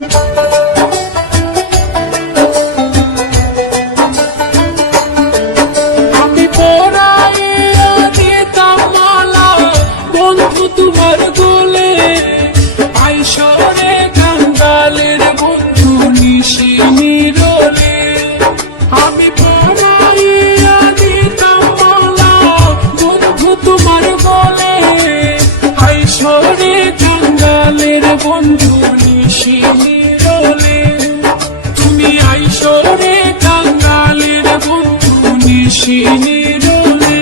আমি পরাইয়া দিতাম মালা বন্ধু তোমার গোলে, আইসরে কাঙ্গালের বন্ধু নিশি নিরলে। আমি পরাইয়া দিতাম মালা বন্ধু তোমার গোলে, আইসরে কাঙ্গালের বন্ধু নিশি নিরলে। তুমি আইসরে কাঙ্গালের বন্ধু নিশি নিরলে।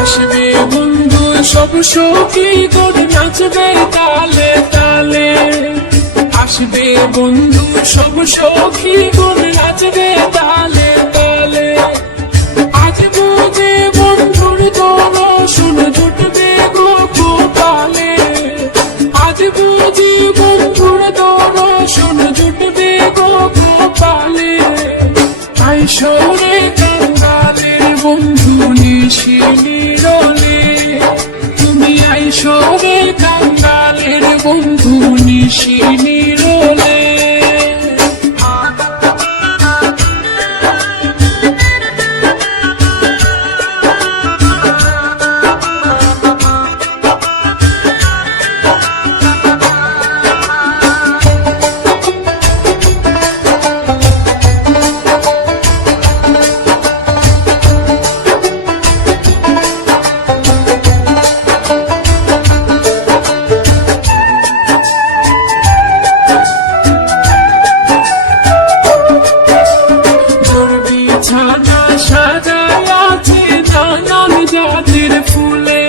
আসবে বন্ধু সব সখী করে নাচবে তালে তালে, আসবে বন্ধু সব সখী করে নাচবে তালে তালে। আজ বুঝে বন্ধুর দর্শন জুটবে গো গোপালে, আজ বুঝি বন্ধুর দর্শন জুটবে গো গোপালে। আইসরে কাঙ্গালের বন্ধু নিশি নিরলে, তুমি আইসরে কাঙ্গালের বন্ধু নিশি নিরলে। বিছানা সাজায় আছে নানান জাতের ফুলে,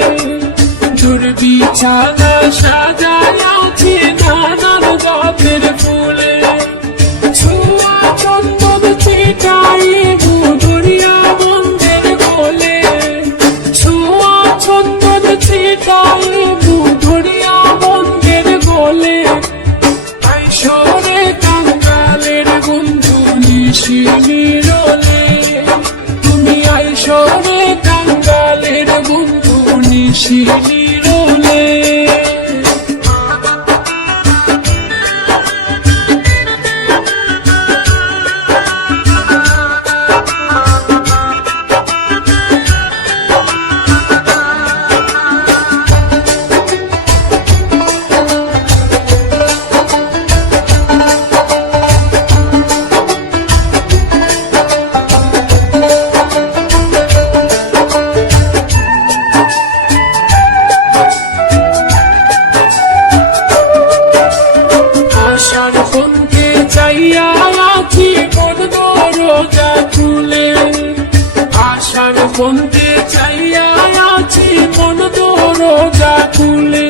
তোর বিছানা সাজায় আছে নানান জাতের ফুলে। ছোঁয়া চন্দন ছিটাই মধুরিয়া বন্ধের কোলে, ছোঁয়া চন্দন ছিটাই মধুরিয়া বন্ধের কোলে। আইসরে কাঙ্গালের বন্ধু নিশি নিরলে, তুমি আইসরে কাঙ্গালের বন্ধু নিশি নিরলে। আশার পন্থে চাইয়া আছি মন দরজা খুলে, আশার পন্থে চাইয়া আছি মন দরজা খুলে।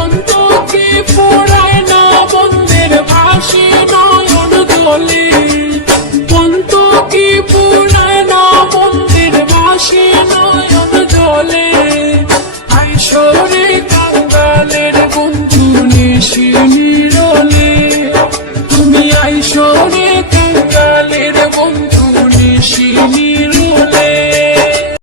অন্তকে পড়ায় না বন্ধের ভাসি নয়ন দলে, অন্তকে পড়ায় না বন্ধের ভাসি নয়ন দলে। আইসরে কাঙ্গালের বন্ধু নিশি নিরলে, তুমি আইসরে কাঙ্গালের বন্ধু নিশি